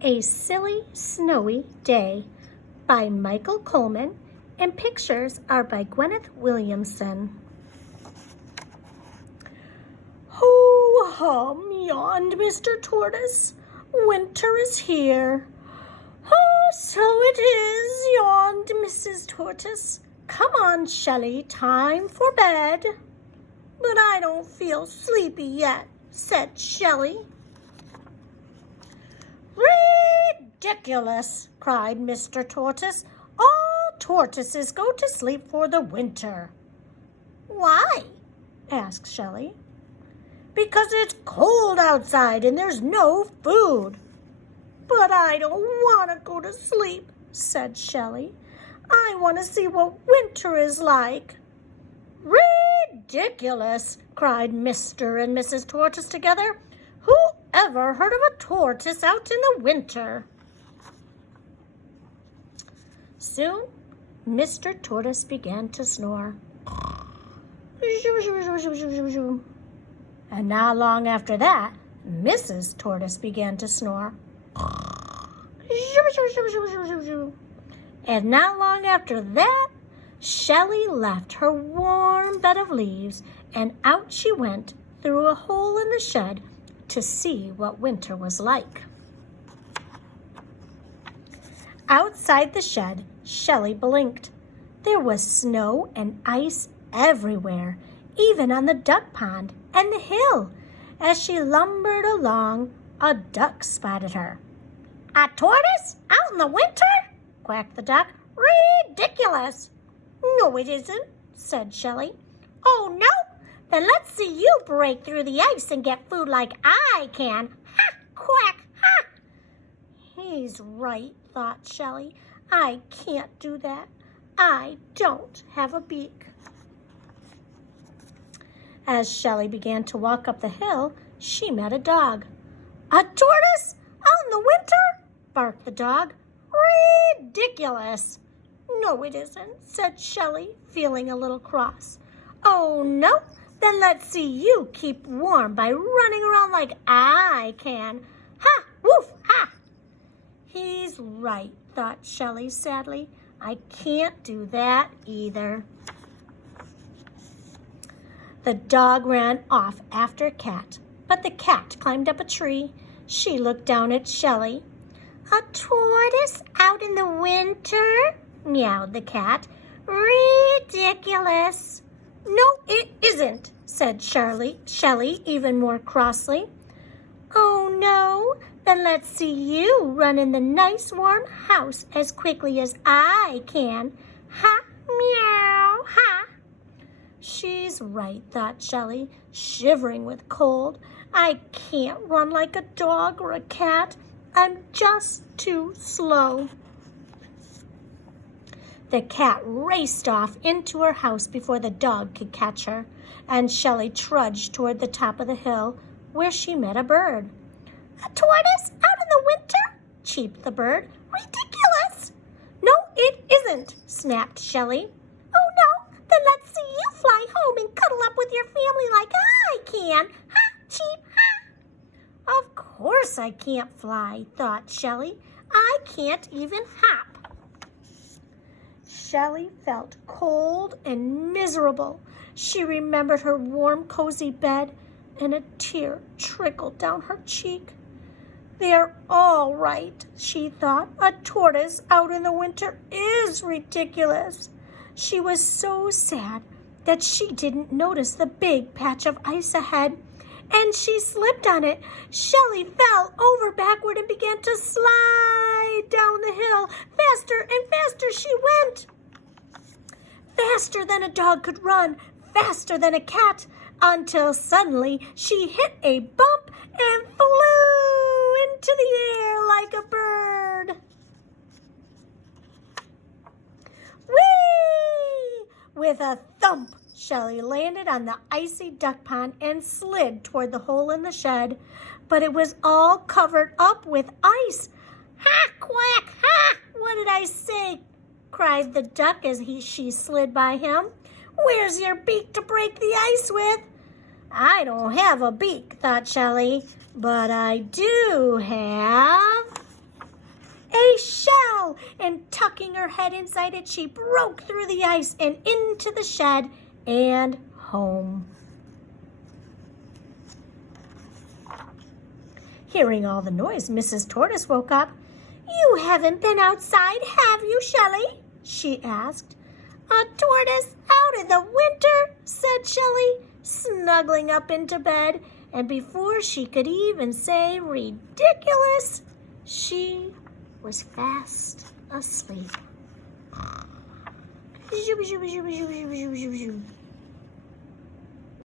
A Silly Snowy Day by Micheal Coleman, and pictures are by Gwyneth Williamson. Ho hum, yawned Mr. Tortoise. Winter is here. Oh, so it is, yawned Mrs. Tortoise. Come on, Shelley, time for bed. But I don't feel sleepy yet, said Shelley. Ridiculous, cried Mr. Tortoise. All tortoises go to sleep for the winter. Why? asked Shelley. Because it's cold outside and there's no food. But I don't want to go to sleep, said Shelley. I want to see what winter is like. Ridiculous, cried Mr. and Mrs. Tortoise together. Who ever heard of a tortoise out in the winter? Soon, Mr. Tortoise began to snore. And not long after that, Mrs. Tortoise began to snore. And not long after that, Shelley left her warm bed of leaves, and out she went through a hole in the shed to see what winter was like. Outside the shed, Shelley blinked. There was snow and ice everywhere, even on the duck pond and the hill. As she lumbered along, a duck spotted her. A tortoise out in the winter? Quacked the duck. Ridiculous. No, it isn't, said Shelley. Oh, no? Then let's see you break through the ice and get food like I can. Ha! Quack! Ha! He's right, thought Shelley. I can't do that. I don't have a beak. As Shelley began to walk up the hill, she met a dog. A tortoise out in the winter? Barked the dog. Ridiculous. No, it isn't, said Shelley, feeling a little cross. Oh, no? Then let's see you keep warm by running around like I can. Ha! Woof! Ha! He's right, thought Shelley sadly. I can't do that either. The dog ran off after Cat, but the cat climbed up a tree. She looked down at Shelley. A tortoise out in the winter? Meowed the cat. Ridiculous. No, it isn't, said Shelley even more crossly. Oh, no? Then let's see you run in the nice warm house as quickly as I can. Ha, meow, ha. She's right, thought Shelley, shivering with cold. I can't run like a dog or a cat. I'm just too slow. The cat raced off into her house before the dog could catch her, and Shelley trudged toward the top of the hill, where she met a bird. A tortoise out in the winter? Cheeped the bird. Ridiculous! No, it isn't, snapped Shelley. Oh, no, then let's see you fly home and cuddle up with your family like I can. Ha, cheep, ha! Of course I can't fly, thought Shelley. I can't even hop. Shelley felt cold and miserable. She remembered her warm, cozy bed, and a tear trickled down her cheek. They're all right, she thought. A tortoise out in the winter is ridiculous. She was so sad that she didn't notice the big patch of ice ahead, and she slipped on it. Shelley fell over backward and began to slide down the hill. Faster and faster she went. Faster than a dog could run, faster than a cat, until suddenly she hit a bump and flew into the air like a bird. Whee! With a thump, Shelley landed on the icy duck pond and slid toward the hole in the shed, but it was all covered up with ice. Ha! Quack! Ha! What did I say? Cried the duck as she slid by him. Where's your beak to break the ice with? I don't have a beak, thought Shelley, but I do have A shell! And tucking her head inside it, she broke through the ice and into the shed and home. Hearing all the noise, Mrs. Tortoise woke up. "You haven't been outside, have you, Shelley?" she asked. "A tortoise out in the winter," said Shelley, snuggling up into bed. And before she could even say ridiculous, she was fast asleep.